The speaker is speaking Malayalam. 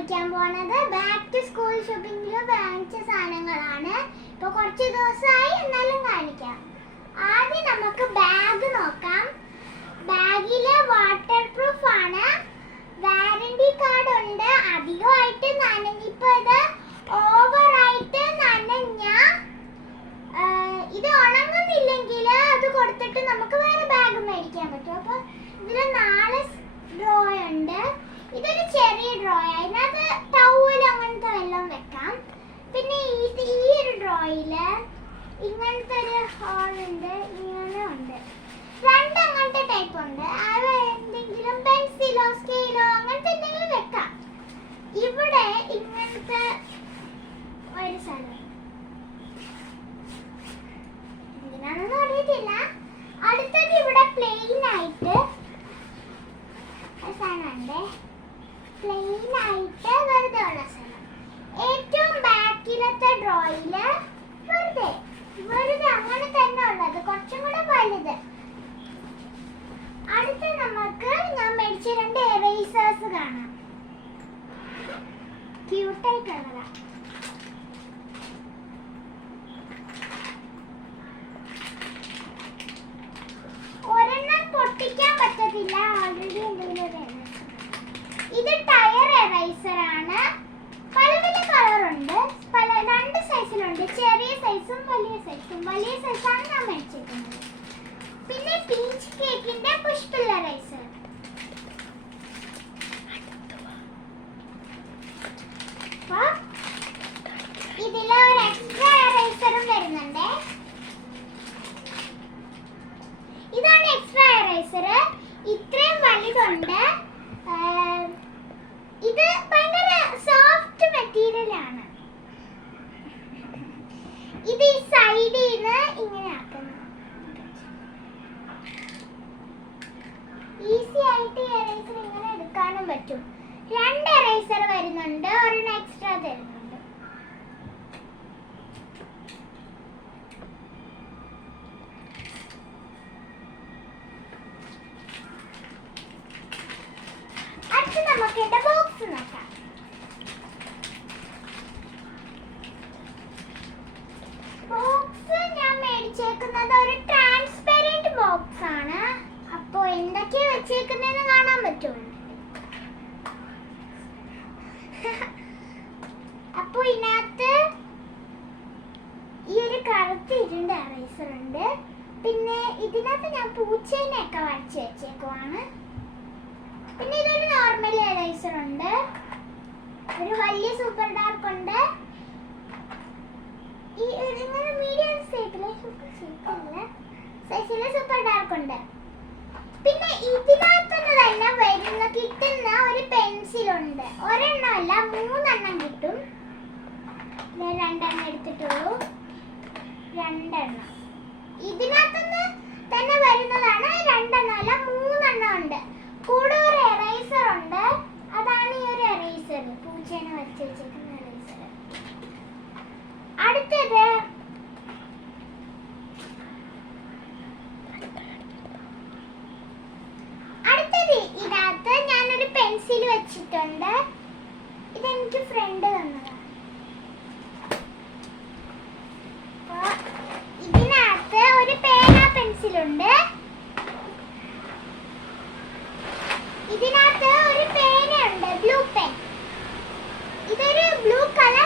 കാണിക്കാൻ പോകുന്നത് ബാക്ക് ടു സ്കൂൾ ഷോപ്പിംഗിൽ വാങ്ങിച്ച സാധനങ്ങളാണ്. ഇപ്പോൾ കുറച്ച് ദിവസമായി, എന്നാലും കാണിക്കാം. ആദ്യം നമുക്ക് ബാഗ് നോക്കാം. ബാഗില് വാട്ടർ പ്രൂഫ് ആണ്, വാറന്റി കാർഡ് ഉണ്ട്. അധികമായിട്ട് നനഞ്ഞിപ്പോൾ ഇത് ഓവറായിട്ട് നനഞ്ഞ ഇത് ഉണങ്ങുന്നില്ലെങ്കിൽ അത് കൊടുത്തിട്ട് നമുക്ക് വേറെ ബാഗ് മേടിക്കാൻ പറ്റും. അപ്പോൾ ഇതിൽ 4 ഡ്രോ ഉണ്ട്. ഇതൊരു ചെറിയ ഡ്രോ, അതിനകത്ത് ടവൽ അങ്ങനത്തെ വെള്ളം വെക്കാം. പിന്നെ ഈ ഒരു ഡ്രോയില് ഇങ്ങനത്തെ ഒരു ഹോൾ ഉണ്ട്, ഇങ്ങനെ ഉണ്ട്. 2 അങ്ങനത്തെ ടൈപ്പ് ഉണ്ട്. അത് എന്തെങ്കിലും പെൻസിലോ സ്കെയിലോ അങ്ങനത്തെ എന്തെങ്കിലും വെക്കാം. ഇവിടെ ഇങ്ങനത്തെ ഒരു സ്ഥലം എന്തിനാണെന്ന് അറിയത്തില്ല. അടുത്തത് ഇവിടെ പ്ലെയിൻ ആയിട്ട് സാധനമുണ്ട്. പ്ലെയിൻ ആയിട്ട് വെറുതെ ഉള്ള സ്ഥലം. ഏറ്റവും ബാക്കിലത്തെ ഡ്രോയില് വെറുതെ അങ്ങനെ തന്നെ ഉള്ളത്, കുറച്ചും കൂടെ വലുത്. അടുത്ത് നമുക്ക് ഞാൻ മേടിച്ച 2 എറേസേഴ്സ് കാണാം. ക്യൂട്ടായിട്ടുള്ളതാ. ഒരെണ്ണം പൊട്ടിക്കാൻ പറ്റത്തില്ല, ഓൾറെഡി എന്തെങ്കിലും. ഇത് ടയർ എറൈസർ ആണ്. പല പല കളറുണ്ട്, 2 സൈസിലുണ്ട്, ചെറിയ സൈസും വലിയ സൈസും. വലിയ സൈസാണ് ഞാൻ മേടിച്ചിരിക്കുന്നത്. പിന്നെ പീച്ച് കേക്കിന്റെ പുഷ്പിൾ എറൈസർ. ഇതില് ഒരു എക്സ്ട്രാ എറൈസറും വരുന്നുണ്ട്. ഇതാണ് എക്സ്ട്രാ എറൈസർ. ഇത്രയും വലുതുണ്ട്. ഇത് ഭയങ്കര സോഫ്റ്റ് മെറ്റീരിയൽ ആണ്. ഇത് ഈ സൈഡിൽ നിന്ന് ഇങ്ങനെ ആക്കുന്നു. ഈസി ആയിട്ട് എറേസർ ഇങ്ങനെ എടുക്കാനും പറ്റും. 2 എറേസർ വരുന്നുണ്ട്, ഒരെണ്ണം എക്സ്ട്രാ തരുന്നുണ്ട്. അടുത്ത് നമുക്ക് എന്റെ ബോക്സ് നോക്കാം. ബോക്സ് ഞാൻ മേടിച്ചേക്കുന്നത് ഒരു ട്രാൻസ്പെറന്റ് ബോക്സ് ആണ്. അപ്പോ എന്തൊക്കെയാ വെച്ചേക്കുന്നതെന്ന് കാണാൻ പറ്റും. അപ്പൊ ഇതിനകത്ത് ഈ ഒരു കറുത്ത ഇരുണ്ട എറേസർ ഉണ്ട്. പിന്നെ ഇതിനകത്ത് ഞാൻ പൂച്ചേനെയൊക്കെ വരച്ച് വെച്ചേക്കുവാണ്. പിന്നെ ഇതൊരു നോർമൽ എറേസർ ഉണ്ട്, ഒരു വലിയ സൂപ്പർ ഡാർക്ക് ഉണ്ട്, ഈ ഇങ്ങനെ മീഡിയം സൈസിലെ സൂപ്പർ ഡാർക്ക് ഉണ്ട്. പിന്നെ ഇതിനകത്ത് തന്നെ വരുന്ന കിട്ടുന്ന ഒരു പെൻസിൽ ഉണ്ട്. ഒരെണ്ണം അല്ല, 3 എണ്ണം കിട്ടും. 2 എണ്ണം എടുത്തിട്ടുള്ളൂ, 2 എണ്ണം. ഇതിനകത്ത് തന്നെ വരുന്നതാണ്. 2 എണ്ണം അല്ല, 3 എണ്ണം ഉണ്ട്. കൂടെ ഒരു എറേസർ ഉണ്ട്, അതാണ് ഈ ഒരു എറേസർ, പൂച്ചേനെ വരച്ച് വെച്ചേക്കുന്ന എറേസർ. അടുത്തത് ഇതിനകത്ത് ഞാനൊരു പെൻസിൽ വെച്ചിട്ടുണ്ട്. ഇതെനിക്ക് ഫ്രണ്ട് തന്നതാണ്. ഇതിനകത്ത് ഒരു പേന പെൻസിലുണ്ട്. ഇതിനകത്ത് ഒരു പേനയുണ്ട്, ബ്ലൂ പെൻ. ഇതൊരു ബ്ലൂ കളർ